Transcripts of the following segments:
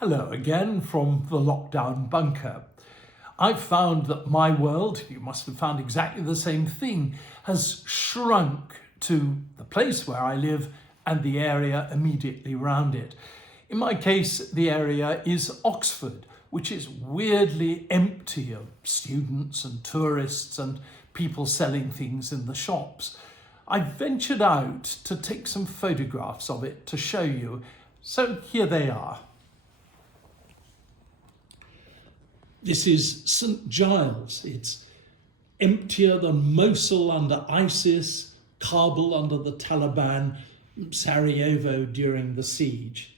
Hello again from the lockdown bunker. I've found that my world, you must have found exactly the same thing, has shrunk to the place where I live and the area immediately around it. In my case, the area is Oxford, which is weirdly empty of students and tourists and people selling things in the shops. I ventured out to take some photographs of it to show you, so here they are. This is St Giles. It's emptier than Mosul under ISIS, Kabul under the Taliban, Sarajevo during the siege.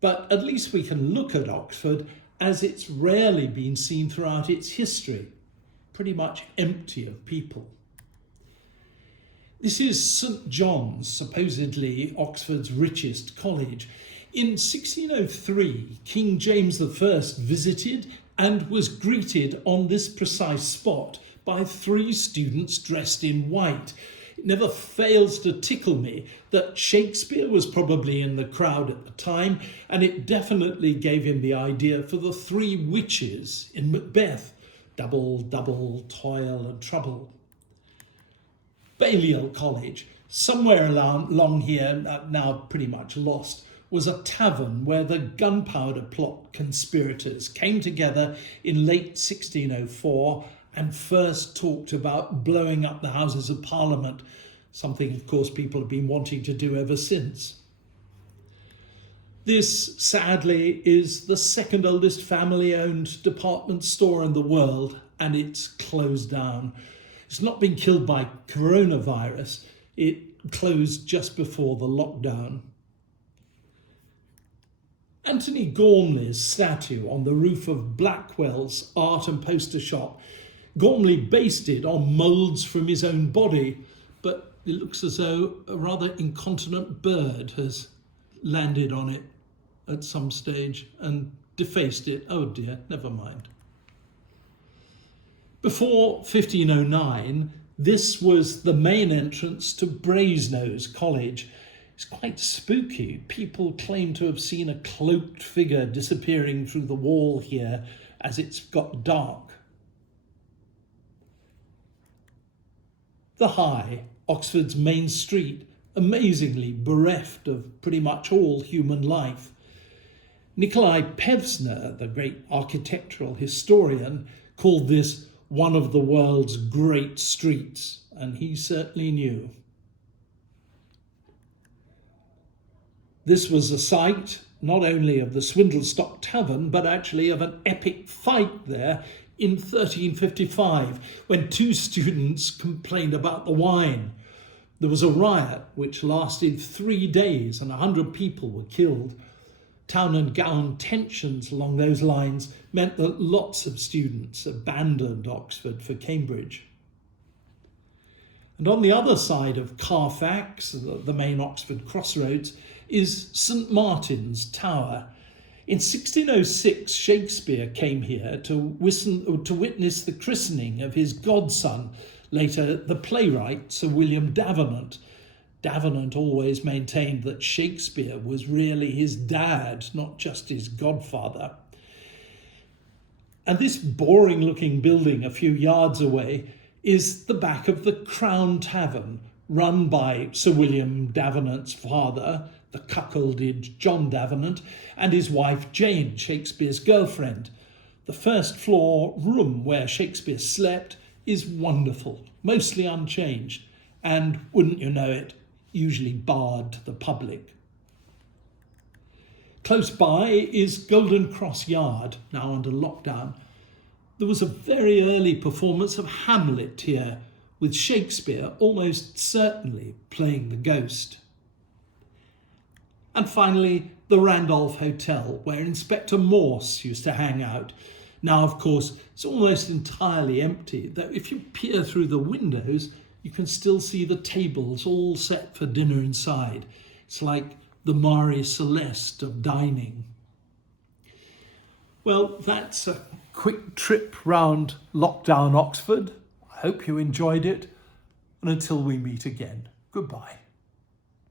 But at least we can look at Oxford as it's rarely been seen throughout its history, pretty much empty of people. This is St John's, supposedly Oxford's richest college. In 1603, King James I visited and was greeted on this precise spot by 3 students dressed in white. It never fails to tickle me that Shakespeare was probably in the crowd at the time, and it definitely gave him the idea for the 3 witches in Macbeth: double, double, toil and trouble. Balliol College, somewhere along here, now pretty much lost, was a tavern where the gunpowder plot conspirators came together in late 1604 and first talked about blowing up the Houses of Parliament, something, of course, people have been wanting to do ever since. This, sadly, is the second oldest family-owned department store in the world, and it's closed down. It's not been killed by coronavirus. It closed just before the lockdown. Antony Gormley's statue on the roof of Blackwell's art and poster shop. Gormley based it on moulds from his own body, but it looks as though a rather incontinent bird has landed on it at some stage and defaced it. Oh dear, never mind. Before 1509, this was the main entrance to Brasenose College. It's quite spooky. People claim to have seen a cloaked figure disappearing through the wall here as it's got dark. The High, Oxford's main street, amazingly bereft of pretty much all human life. Nikolai Pevsner, the great architectural historian, called this one of the world's great streets, and he certainly knew. This was a site not only of the Swindlestock Tavern, but actually of an epic fight there in 1355, when 2 students complained about the wine. There was a riot which lasted 3 days and 100 people were killed. Town and gown tensions along those lines meant that lots of students abandoned Oxford for Cambridge. And on the other side of Carfax, the main Oxford crossroads, is St Maartens Tower. In 1606, Shakespeare came here to witness the christening of his godson, later the playwright Sir William Davenant. Davenant always maintained that Shakespeare was really his dad, not just his godfather. And this boring-looking building a few yards away is the back of the Crown Tavern, run by Sir William Davenant's father, the cuckolded John Davenant, and his wife Jane, Shakespeare's girlfriend. The first floor room where Shakespeare slept is wonderful, mostly unchanged, and, wouldn't you know it, usually barred to the public. Close by is Golden Cross Yard, now under lockdown. There was a very early performance of Hamlet here, with Shakespeare almost certainly playing the ghost. And finally, the Randolph Hotel, where Inspector Morse used to hang out. Now, of course, it's almost entirely empty, though if you peer through the windows, you can still see the tables all set for dinner inside. It's like the Marie Celeste of dining. Well, that's a quick trip round lockdown Oxford. I hope you enjoyed it, and until we meet again, goodbye.